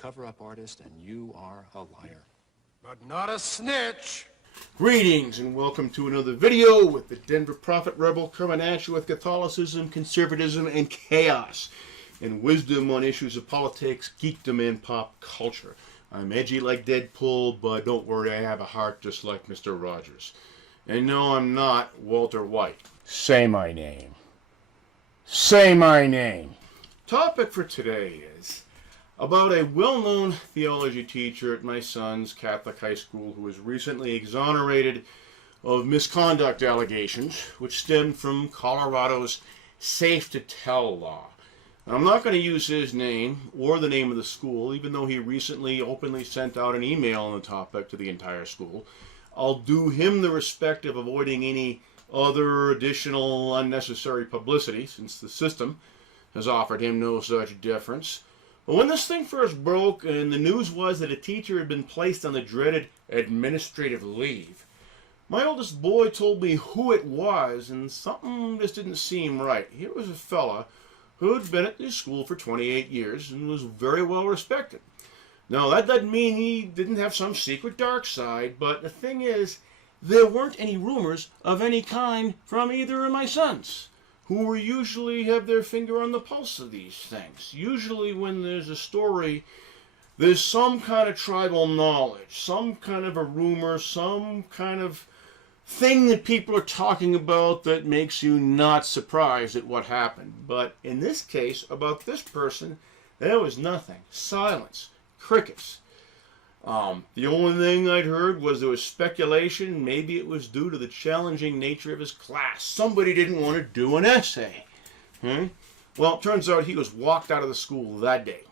cover-up artist, and you are a liar. But not a snitch. Greetings and welcome to another video with the Denver Prophet Rebel coming at you with Catholicism, conservatism, and chaos, and wisdom on issues of politics, geekdom, and pop culture. I'm edgy like Deadpool, but don't worry, I have a heart just like Mr. Rogers. And no, I'm not Walter White. Say my name. Say my name. Topic for today is about a well-known theology teacher at my son's Catholic high school who was recently exonerated of misconduct allegations which stemmed from Colorado's Safe2Tell law. Now, I'm not going to use his name or the name of the school, even though he recently openly sent out an email on the topic to the entire school. I'll do him the respect of avoiding any other additional unnecessary publicity, since the system has offered him no such deference. But when this thing first broke and the news was that a teacher had been placed on the dreaded administrative leave, my oldest boy told me who it was, and something just didn't seem right. Here was a fella who had been at this school for 28 years and was very well respected. Now, that doesn't mean he didn't have some secret dark side, but the thing is, there weren't any rumors of any kind from either of my sons, who usually have their finger on the pulse of these things. Usually when there's a story, there's some kind of tribal knowledge, some kind of a rumor, some kind of thing that people are talking about that makes you not surprised at what happened. But in this case, about this person, there was nothing. Silence. Crickets. The only thing I'd heard was there was speculation. Maybe it was due to the challenging nature of his class. Somebody didn't want to do an essay. Well, it turns out he was walked out of the school that day.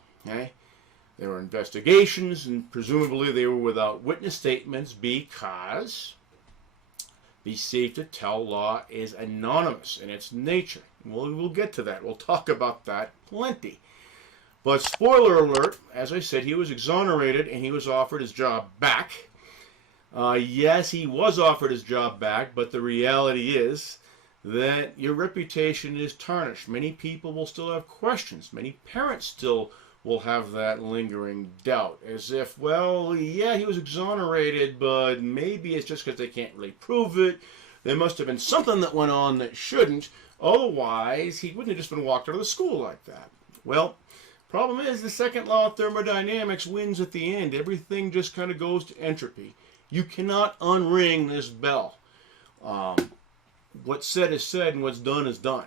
There were investigations, and presumably they were without witness statements because the Safe2Tell law is anonymous in its nature. Well, we'll get to that. We'll talk about that plenty. But spoiler alert, as I said, he was exonerated and he was offered his job back. Yes, he was offered his job back, but the reality is that your reputation is tarnished. Many people will still have questions. Many parents still will have that lingering doubt, as if, well, yeah, he was exonerated, but maybe it's just because they can't really prove it. There must have been something that went on that shouldn't. Otherwise, he wouldn't have just been walked out of the school like that. Well, problem is, the second law of thermodynamics wins at the end. Everything just kind of goes to entropy. You cannot unring this bell. What's said is said, and what's done is done.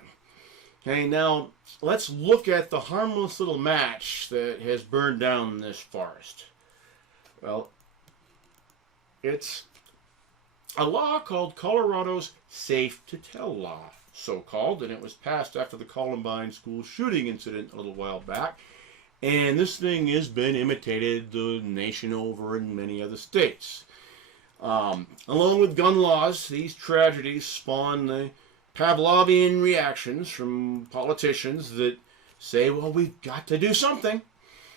Okay, now let's look at the harmless little match that has burned down this forest. Well, it's a law called Colorado's Safe2Tell law, so-called, and it was passed after the Columbine school shooting incident a little while back. And this thing has been imitated the nation over in many other states. Along with gun laws, these tragedies spawn the Pavlovian reactions from politicians that say, well, we've got to do something.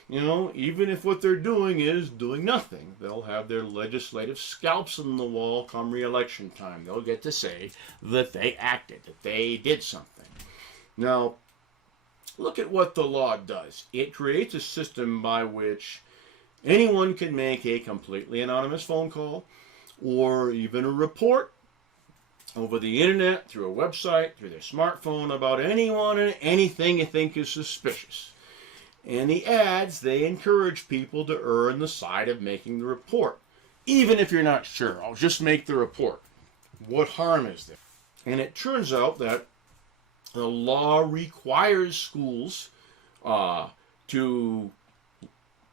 You know, even if what they're doing is doing nothing. They'll have their legislative scalps in the wall come re-election time. They'll get to say that they acted, that they did something. Now, look at what the law does. It creates a system by which anyone can make a completely anonymous phone call or even a report over the internet, through a website, through their smartphone, about anyone and anything you think is suspicious. And the ads, they encourage people to err on the side of making the report. Even if you're not sure, I'll just make the report. What harm is there? And it turns out that the law requires schools to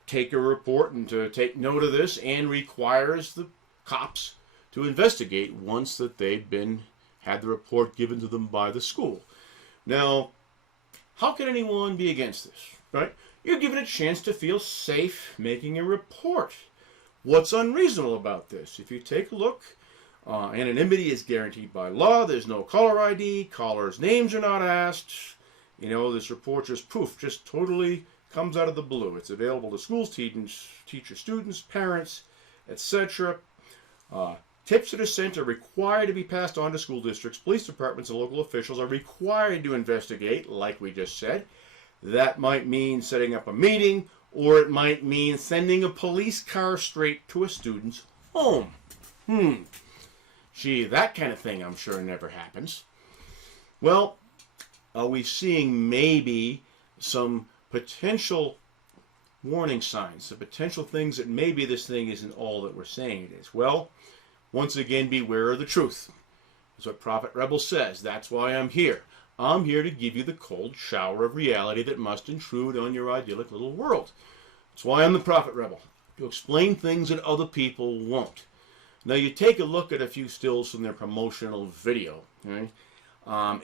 take a report and to take note of this, and requires the cops to investigate once that they've had the report given to them by the school. Now, how can anyone be against this, right? You're given a chance to feel safe making a report. What's unreasonable about this? If you take a look, anonymity is guaranteed by law. There's no caller ID. Callers' names are not asked. You know, this report just poof, just totally comes out of the blue. It's available to schools, teachers, students, parents, etc. Tips that are sent are required to be passed on to school districts. Police departments and local officials are required to investigate, like we just said. That might mean setting up a meeting or it might mean sending a police car straight to a student's home. Gee, that kind of thing I'm sure never happens. Well, are we seeing maybe some potential warning signs, the potential things that maybe this thing isn't all that we're saying it is? Well, once again, beware of the truth. That's what Prophet Rebel says. That's why I'm here. I'm here to give you the cold shower of reality that must intrude on your idyllic little world. That's why I'm the Prophet Rebel, to explain things that other people won't. Now, you take a look at a few stills from their promotional video. Right?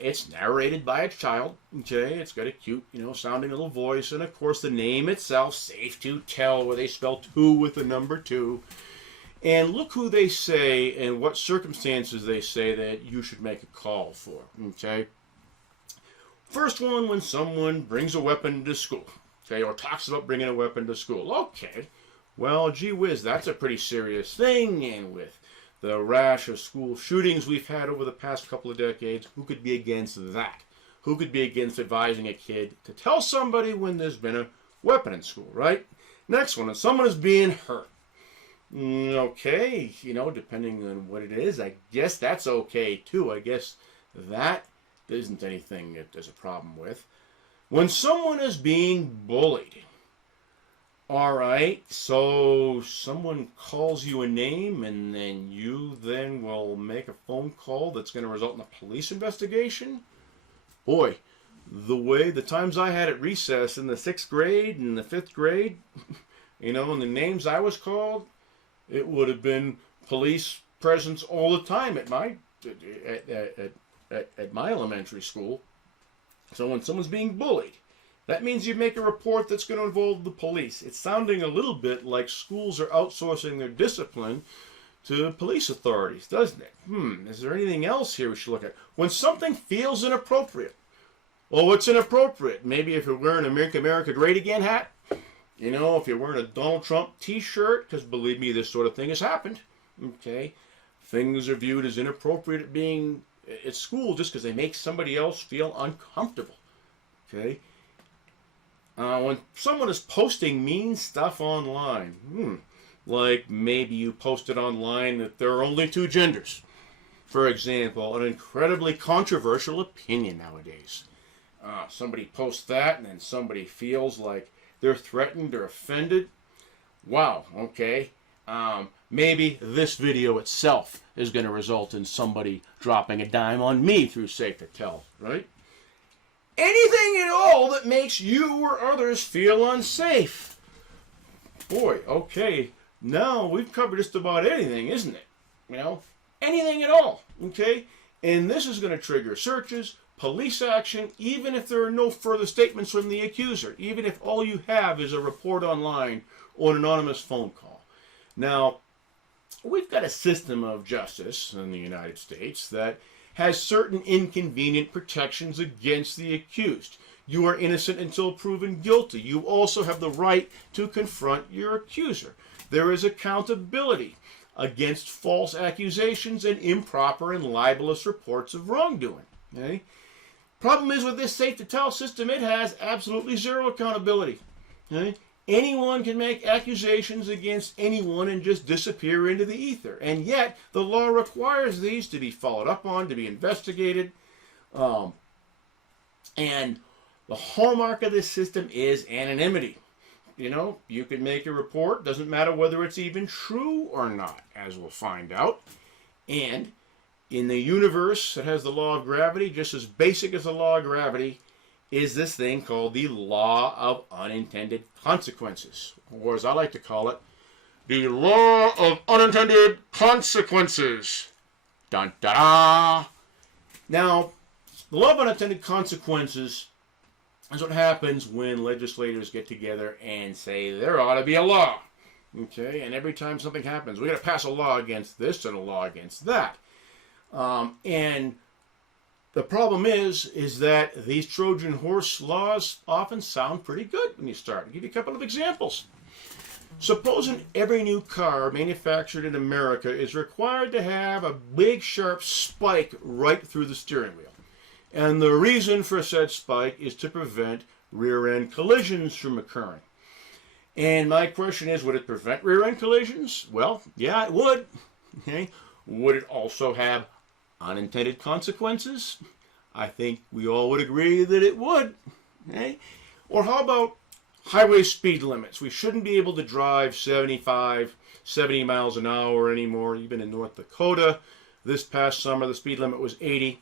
It's narrated by a child. Okay, it's got a cute, sounding little voice, and of course the name itself, Safe2Tell, where they spell 2 with the number 2. And look who they say and what circumstances they say that you should make a call for. Okay. First one, when someone brings a weapon to school, okay, or talks about bringing a weapon to school. Okay, well, gee whiz, that's a pretty serious thing, and with the rash of school shootings we've had over the past couple of decades, who could be against that? Who could be against advising a kid to tell somebody when there's been a weapon in school, right? Next one, when someone is being hurt. Okay, depending on what it is, I guess that's okay too. I guess that isn't anything that there's a problem with. When someone is being bullied, all right, so someone calls you a name and then you then will make a phone call that's going to result in a police investigation? Boy, the times I had at recess in the 6th grade and the 5th grade, and the names I was called, it would have been police presence all the time at my elementary school. So when someone's being bullied, that means you make a report that's going to involve the police. It's sounding a little bit like schools are outsourcing their discipline to police authorities, doesn't it? Is there anything else here we should look at? When something feels inappropriate. Well, what's inappropriate? Maybe if you're wearing a Make America Great Again hat. If you're wearing a Donald Trump t-shirt, because believe me, this sort of thing has happened. Okay? Things are viewed as inappropriate at being at school just because they make somebody else feel uncomfortable. Okay? When someone is posting mean stuff online, like maybe you posted online that there are only 2 genders. For example, an incredibly controversial opinion nowadays. Somebody posts that and then somebody feels like they're threatened or offended. Wow, okay. Maybe this video itself is going to result in somebody dropping a dime on me through Safe2Tell, right? Anything at all that makes you or others feel unsafe. Boy, okay. Now we've covered just about anything, isn't it? Anything at all, okay? And this is going to trigger searches, police action, even if there are no further statements from the accuser, even if all you have is a report online or an anonymous phone call. Now, we've got a system of justice in the United States that has certain inconvenient protections against the accused. You are innocent until proven guilty. You also have the right to confront your accuser. There is accountability against false accusations and improper and libelous reports of wrongdoing. Okay? Problem is with this Safe2Tell system, it has absolutely zero accountability. Okay? Anyone can make accusations against anyone and just disappear into the ether. And yet, the law requires these to be followed up on, to be investigated. And the hallmark of this system is anonymity. You can make a report, doesn't matter whether it's even true or not, as we'll find out. And in the universe that has the law of gravity, just as basic as the law of gravity, is this thing called the law of unintended consequences. Or as I like to call it, the law of unintended consequences. Dun da da! Now, the law of unintended consequences is what happens when legislators get together and say there ought to be a law. Okay, and every time something happens, we got to pass a law against this and a law against that. And the problem is that these Trojan horse laws often sound pretty good when you start. I'll give you a couple of examples. Supposing every new car manufactured in America is required to have a big sharp spike right through the steering wheel. And the reason for said spike is to prevent rear-end collisions from occurring. And my question is, would it prevent rear-end collisions? Well, yeah, it would. Okay. Would it also have unintended consequences? I think we all would agree that it would. Okay. Or how about highway speed limits? We shouldn't be able to drive 75, 70 miles an hour anymore, even in North Dakota. This past summer, the speed limit was 80.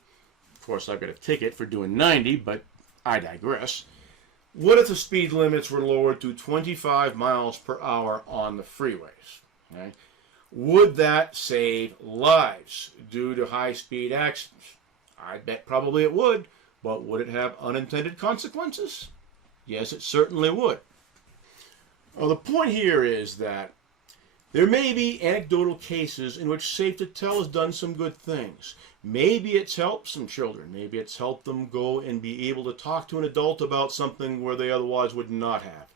Of course, I got a ticket for doing 90, but I digress. What if the speed limits were lowered to 25 miles per hour on the freeways? Okay? Would that save lives due to high-speed accidents? I bet probably it would, but would it have unintended consequences? Yes, it certainly would. Well, the point here is that there may be anecdotal cases in which Safe2Tell has done some good things. Maybe it's helped some children. Maybe it's helped them go and be able to talk to an adult about something where they otherwise would not have.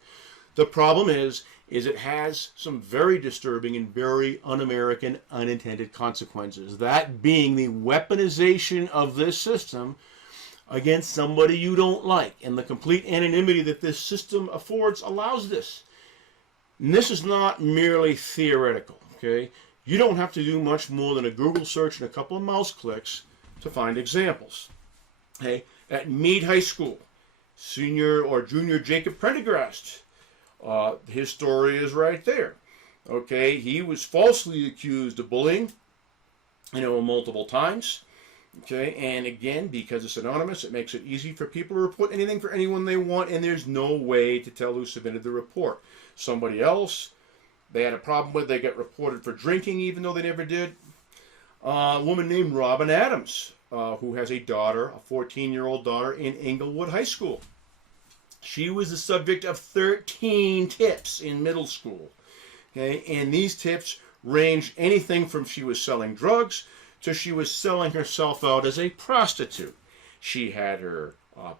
The problem is it has some very disturbing and very un-American unintended consequences. That being the weaponization of this system against somebody you don't like. And the complete anonymity that this system affords allows this. And this is not merely theoretical, okay? You don't have to do much more than a Google search and a couple of mouse clicks to find examples. Okay? At Meade High School, senior or junior Jacob Prendergast, his story is right there. Okay, he was falsely accused of bullying, multiple times. Okay, and again, because it's anonymous, it makes it easy for people to report anything for anyone they want, and there's no way to tell who submitted the report. Somebody else they had a problem with, they get reported for drinking even though they never did. A woman named Robin Adams, who has a daughter, a 14-year-old daughter in Englewood High School. She was the subject of 13 tips in middle school. Okay, and these tips ranged anything from she was selling drugs to she was selling herself out as a prostitute. She had her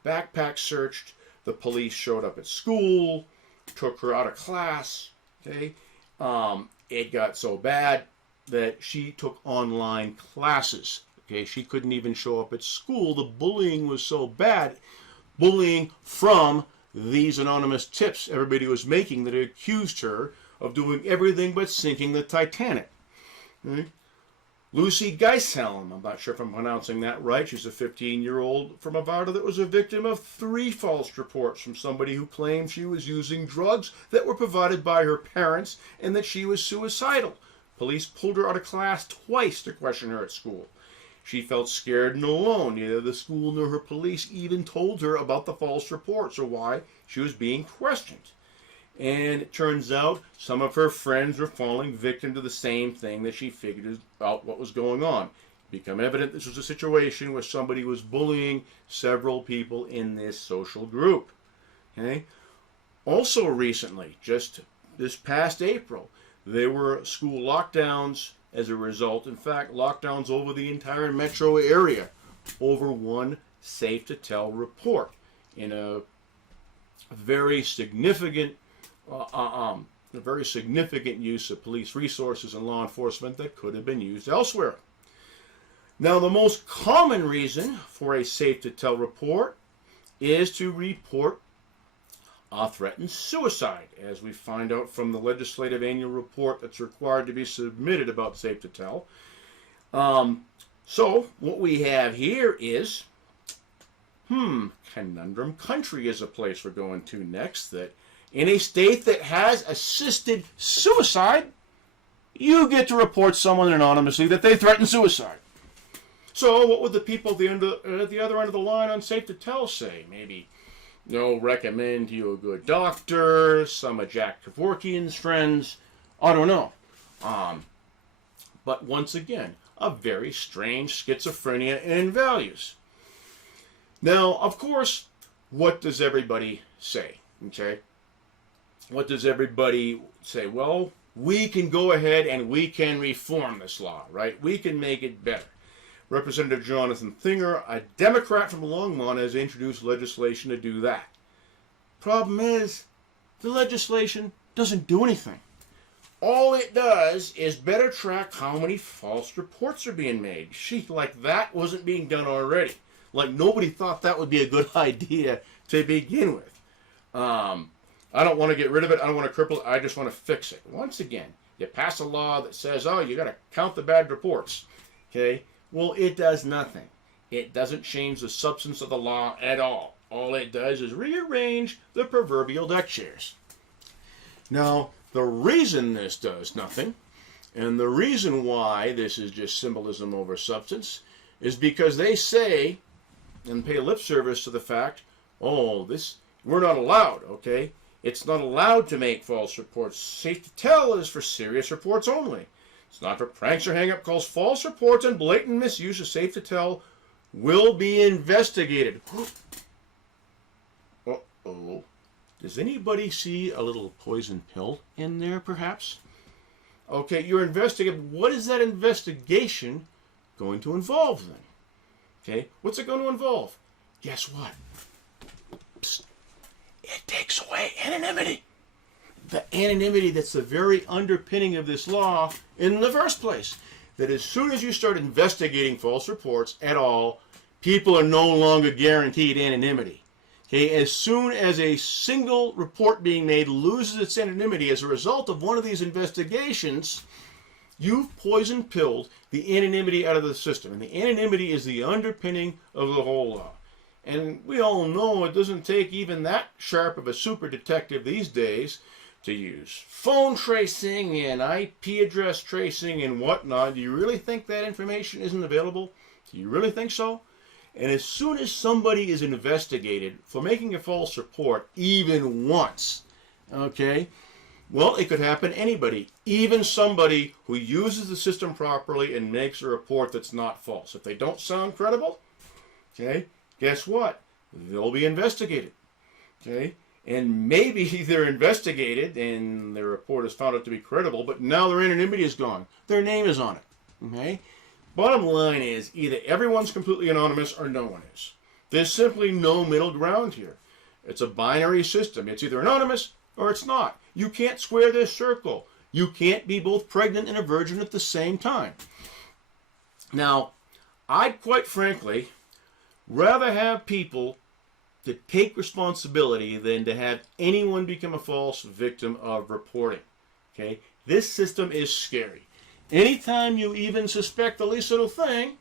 backpack searched. The police showed up at school, took her out of class. Okay, it got so bad that she took online classes. Okay, she couldn't even show up at school. The bullying was so bad. Bullying from these anonymous tips everybody was making that accused her of doing everything but sinking the Titanic. Okay. Lucy Geishelm, I'm not sure if I'm pronouncing that right. She's a 15-year-old from Nevada that was a victim of 3 false reports from somebody who claimed she was using drugs that were provided by her parents and that she was suicidal. Police pulled her out of class twice to question her at school. She felt scared and alone. Neither the school nor her police even told her about the false reports or why she was being questioned. And it turns out some of her friends were falling victim to the same thing that she figured out what was going on. It became evident this was a situation where somebody was bullying several people in this social group. Okay? Also recently, just this past April, there were school lockdowns as a result. In fact, lockdowns over the entire metro area over one Safe2Tell report in a very significant use of police resources and law enforcement that could have been used elsewhere. Now, the most common reason for a Safe2Tell report is to report threatened suicide, as we find out from the legislative annual report that's required to be submitted about Safe2Tell. So, what we have here is, conundrum country is a place we're going to next, that in a state that has assisted suicide, you get to report someone anonymously that they threatened suicide. So what would the people at the other end of the line on Safe2Tell say? Maybe, recommend you a good doctor, some of Jack Kevorkian's friends. I don't know. But once again, a very strange schizophrenia in values. Now, of course, what does everybody say? Okay? What does everybody say? Well, we can go ahead and we can reform this law, right? We can make it better. Representative Jonathan Thinger, a Democrat from Longmont, has introduced legislation to do that. Problem is, the legislation doesn't do anything. All it does is better track how many false reports are being made. Like that wasn't being done already. Like nobody thought that would be a good idea to begin with. I don't want to get rid of it. I don't want to cripple it. I just want to fix it. Once again, you pass a law that says, oh, you got to count the bad reports. Okay? Well, it does nothing. It doesn't change the substance of the law at all. All it does is rearrange the proverbial deck chairs. Now, the reason this does nothing, and the reason why this is just symbolism over substance, is because they say, and pay lip service to the fact, oh, we're not allowed, okay? It's not allowed to make false reports. Safe to tell is for serious reports only. It's not for pranks or hang-up calls. False reports and blatant misuse of safe to tell will be investigated. Uh-oh. Does anybody see a little poison pill in there, perhaps? Okay, you're investigating. What is that investigation going to involve, then? Okay, what's it going to involve? Guess what? Psst. It takes away anonymity. The anonymity that's the very underpinning of this law in the first place. That as soon as you start investigating false reports at all, people are no longer guaranteed anonymity. Okay, as soon as a single report being made loses its anonymity as a result of one of these investigations, you've poison-pilled the anonymity out of the system. And the anonymity is the underpinning of the whole law. And we all know it doesn't take even that sharp of a super detective these days to use phone tracing and IP address tracing and whatnot. Do you really think that information isn't available? Do you really think so? And as soon as somebody is investigated for making a false report, even once, okay, well, it could happen to anybody, even somebody who uses the system properly and makes a report that's not false. If they don't sound credible, okay, guess what? They'll be investigated, okay? And maybe they're investigated and their report is found out to be credible, but now their anonymity is gone. Their name is on it, okay? Bottom line is either everyone's completely anonymous or no one is. There's simply no middle ground here. It's a binary system. It's either anonymous or it's not. You can't square this circle. You can't be both pregnant and a virgin at the same time. Now, I'd quite frankly rather have people to take responsibility than to have anyone become a false victim of reporting. Okay? This system is scary. Anytime you even suspect the least little thing,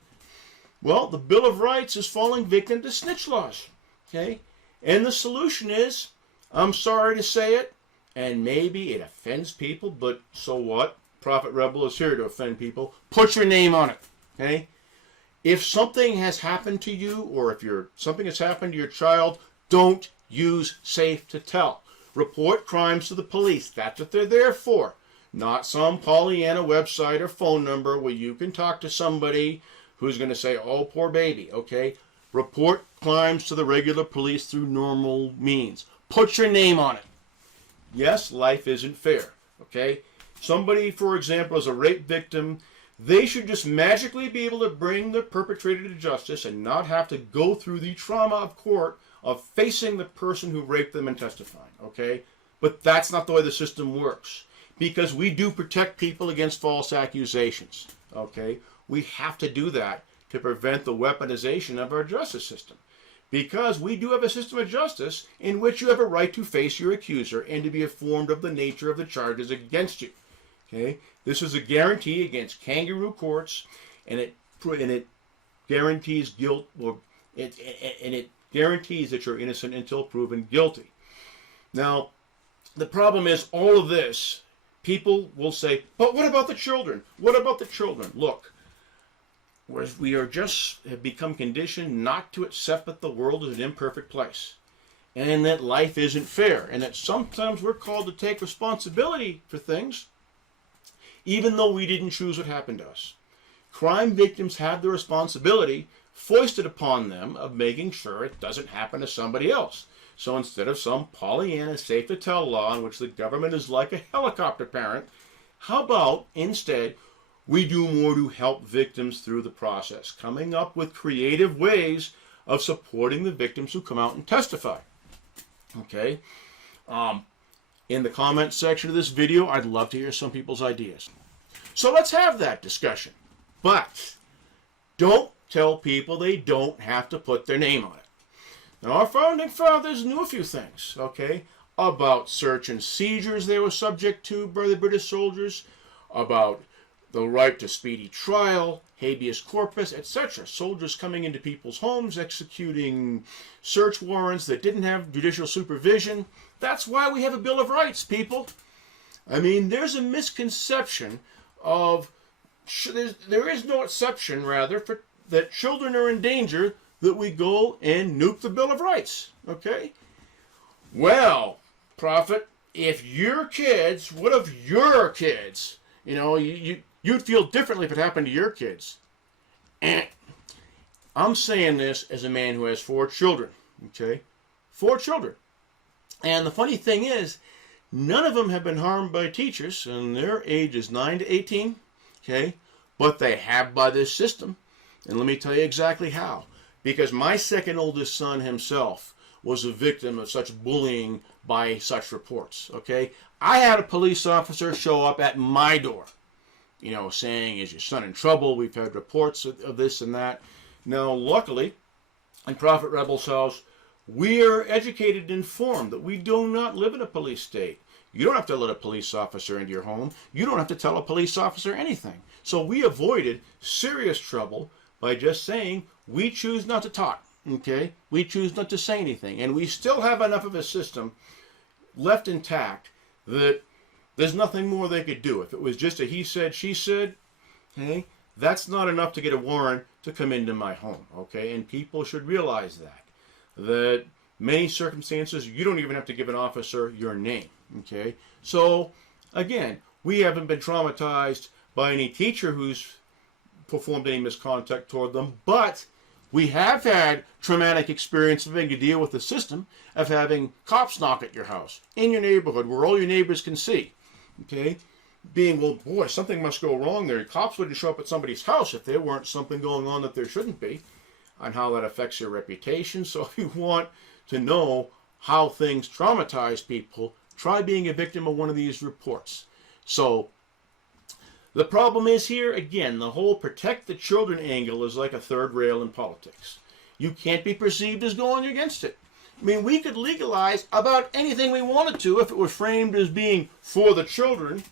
well, the Bill of Rights is falling victim to snitch laws. Okay? And the solution is, I'm sorry to say it, and maybe it offends people, but so what? Prophet Rebel is here to offend people. Put your name on it. Okay? If something has happened to you, or if something has happened to your child, don't use Safe to Tell. Report crimes to the police. That's what they're there for. Not some Pollyanna website or phone number where you can talk to somebody who's going to say, oh, poor baby, okay? Report crimes to the regular police through normal means. Put your name on it. Yes, life isn't fair, okay? Somebody, for example, is a rape victim. They should just magically be able to bring the perpetrator to justice and not have to go through the trauma of court of facing the person who raped them and testifying, okay? But that's not the way the system works. Because we do protect people against false accusations, okay? We have to do that to prevent the weaponization of our justice system. Because we do have a system of justice in which you have a right to face your accuser and to be informed of the nature of the charges against you, okay? This is a guarantee against kangaroo courts, and it guarantees guilt, or it guarantees that you're innocent until proven guilty. Now, the problem is all of this. People will say, but what about the children? What about the children? Look, we have become conditioned not to accept that the world is an imperfect place and that life isn't fair and that sometimes we're called to take responsibility for things even though we didn't choose what happened to us. Crime victims have the responsibility foisted upon them of making sure it doesn't happen to somebody else. So instead of some Pollyanna Safe to Tell law in which the government is like a helicopter parent, how about instead we do more to help victims through the process, coming up with creative ways of supporting the victims who come out and testify. Okay? In the comments section of this video, I'd love to hear some people's ideas. So let's have that discussion. But don't tell people they don't have to put their name on it. Now, our founding fathers knew a few things, okay? about search and seizures they were subject to by the British soldiers, about the right to speedy trial, habeas corpus, etc. Soldiers coming into people's homes, executing search warrants that didn't have judicial supervision. That's why we have a Bill of Rights, people. I mean, there's a misconception of, there is no exception, rather, for that children are in danger, that we go and nuke the Bill of Rights, okay? Well, Prophet, if your kids, what if your kids, you know, you'd feel differently if it happened to your kids. And I'm saying this as a man who has 4 children, okay? 4 children. And the funny thing is, none of them have been harmed by teachers, and their age is 9 to 18, okay? But they have by this system. And let me tell you exactly how. Because my second oldest son himself was a victim of such bullying by such reports, okay? I had a police officer show up at my door, you know, saying, is your son in trouble? We've had reports of this and that. Now, luckily, in Prophet Rebel's house, we are educated and informed that we do not live in a police state. You don't have to let a police officer into your home. You don't have to tell a police officer anything. So we avoided serious trouble by just saying, we choose not to talk, okay? We choose not to say anything. And we still have enough of a system left intact that there's nothing more they could do. If it was just a he said, she said, okay, that's not enough to get a warrant to come into my home, okay? And people should realize that many circumstances, you don't even have to give an officer your name, okay? So, again, we haven't been traumatized by any teacher who's performed any misconduct toward them, but we have had traumatic experience of having to deal with the system of having cops knock at your house, in your neighborhood, where all your neighbors can see, okay? Being, well, boy, something must go wrong there. Cops wouldn't show up at somebody's house if there weren't something going on that there shouldn't be, on how that affects your reputation. So if you want to know how things traumatize people, try being a victim of one of these reports. So the problem is here, again, the whole protect the children angle is like a third rail in politics. You can't be perceived as going against it. I mean, we could legalize about anything we wanted to if it were framed as being for the children.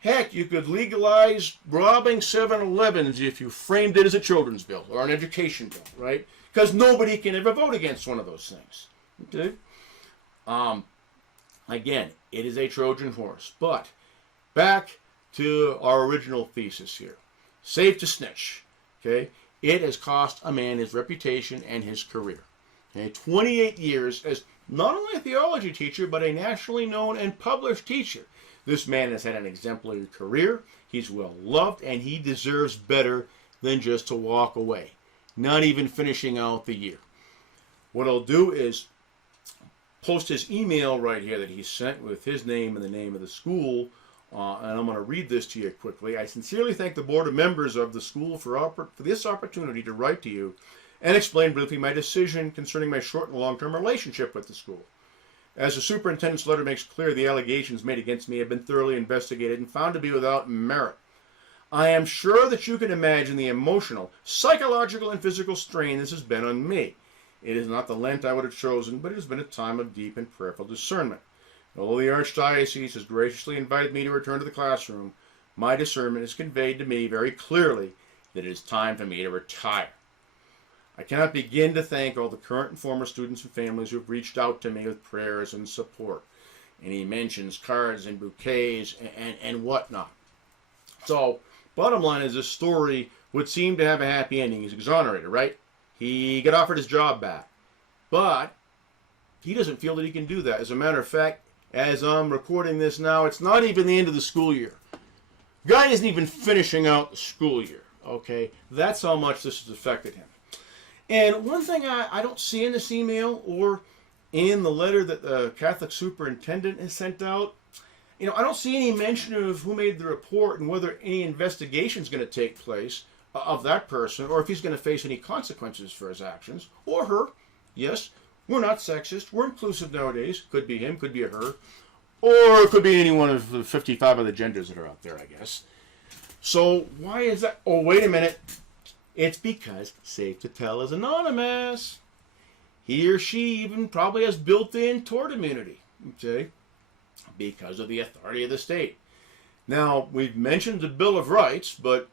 Heck, you could legalize robbing 7-Elevens if you framed it as a children's bill or an education bill, right? Because nobody can ever vote against one of those things. Okay? Again, it is a Trojan horse. But back to our original thesis here. Safe2Snitch. Okay? It has cost a man his reputation and his career. Okay? 28 years as not only a theology teacher, but a nationally known and published teacher. This man has had an exemplary career. He's well loved, and he deserves better than just to walk away, not even finishing out the year. What I'll do is post his email right here that he sent with his name and the name of the school, and I'm going to read this to you quickly. I sincerely thank the board of members of the school for this opportunity to write to you and explain briefly my decision concerning my short and long-term relationship with the school. As the superintendent's letter makes clear, the allegations made against me have been thoroughly investigated and found to be without merit. I am sure that you can imagine the emotional, psychological, and physical strain this has been on me. It is not the Lent I would have chosen, but it has been a time of deep and prayerful discernment. Although the Archdiocese has graciously invited me to return to the classroom, my discernment has conveyed to me very clearly that it is time for me to retire. I cannot begin to thank all the current and former students and families who have reached out to me with prayers and support. And he mentions cards and bouquets and whatnot. So, bottom line is this story would seem to have a happy ending. He's exonerated, right? He got offered his job back. But he doesn't feel that he can do that. As a matter of fact, as I'm recording this now, it's not even the end of the school year. Guy isn't even finishing out the school year, okay? That's how much this has affected him. And one thing I don't see in this email or in the letter that the Catholic superintendent has sent out, I don't see any mention of who made the report and whether any investigation is going to take place of that person or if he's going to face any consequences for his actions or her. Yes, we're not sexist. We're inclusive nowadays. Could be him, could be a her, or it could be any one of the 55 other genders that are out there, I guess. So why is that? Oh, wait a minute. It's because Safe to Tell is anonymous. He or she even probably has built-in tort immunity. Okay? Because of the authority of the state. Now, we've mentioned the Bill of Rights, but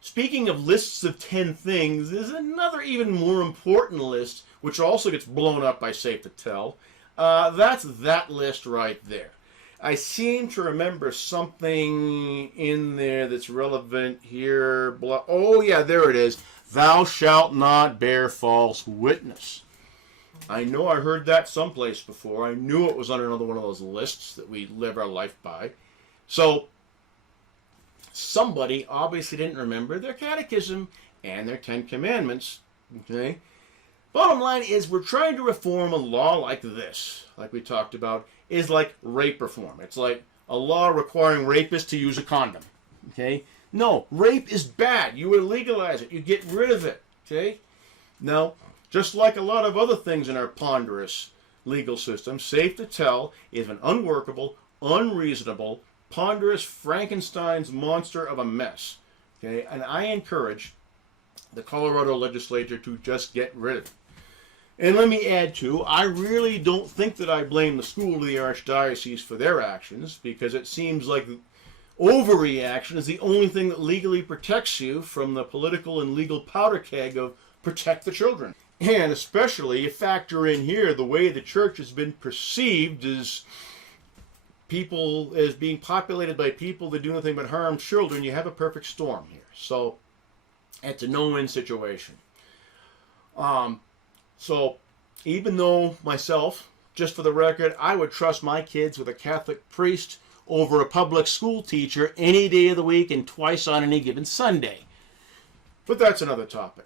speaking of lists of 10 things, there's another even more important list, which also gets blown up by Safe2Tell. That's that list right there. I seem to remember something in there that's relevant here. Oh, yeah, there it is. Thou shalt not bear false witness. I know I heard that someplace before. I knew it was on another one of those lists that we live our life by. So, somebody obviously didn't remember their catechism and their 10 commandments. Okay? Bottom line is we're trying to reform a law like this, like we talked about, is like rape reform. It's like a law requiring rapists to use a condom. Okay? No, rape is bad. You illegalize it. You get rid of it. Okay? Now, just like a lot of other things in our ponderous legal system, Safe2Tell is an unworkable, unreasonable, ponderous Frankenstein's monster of a mess. Okay? And I encourage the Colorado legislature to just get rid of it. And let me add too, I really don't think that I blame the school or the archdiocese for their actions, because it seems like overreaction is the only thing that legally protects you from the political and legal powder keg of protect the children. And especially you factor in here the way the church has been perceived as people, as being populated by people that do nothing but harm children. You have a perfect storm here. So it's a no-win situation. So even though myself, just for the record, I would trust my kids with a Catholic priest over a public school teacher any day of the week and twice on any given Sunday. But that's another topic.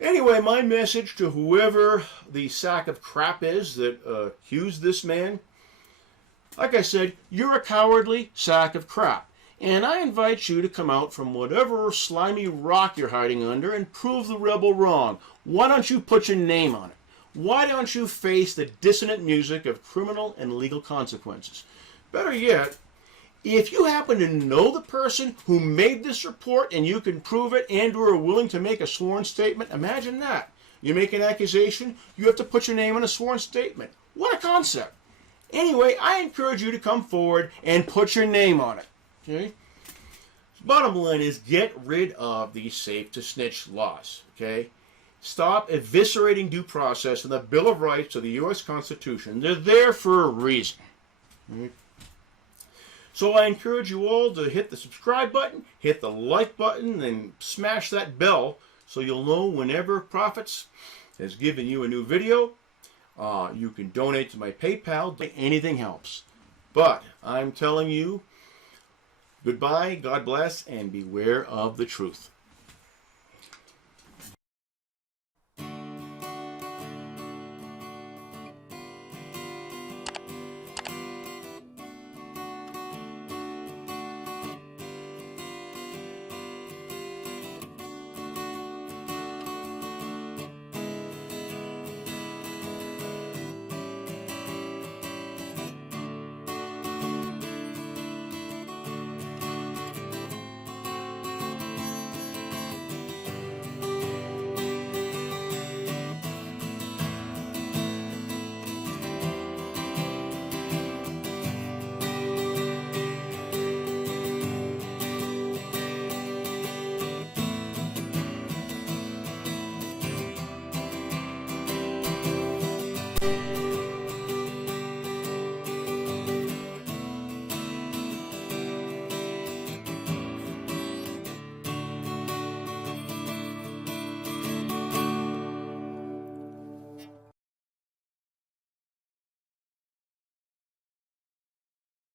Anyway, my message to whoever the sack of crap is that accused this man, like I said, you're a cowardly sack of crap. And I invite you to come out from whatever slimy rock you're hiding under and prove the rebel wrong. Why don't you put your name on it? Why don't you face the dissonant music of criminal and legal consequences? Better yet, if you happen to know the person who made this report and you can prove it and or are willing to make a sworn statement, imagine that. You make an accusation, you have to put your name on a sworn statement. What a concept. Anyway, I encourage you to come forward and put your name on it. Okay? Bottom line is get rid of these Safe2Snitch laws. Okay? Stop eviscerating due process and the Bill of Rights of the U.S. Constitution. They're there for a reason. Okay? So I encourage you all to hit the subscribe button, hit the like button, and smash that bell so you'll know whenever Prophets has given you a new video. You can donate to my PayPal. Anything helps. But I'm telling you, goodbye, God bless, and beware of the truth.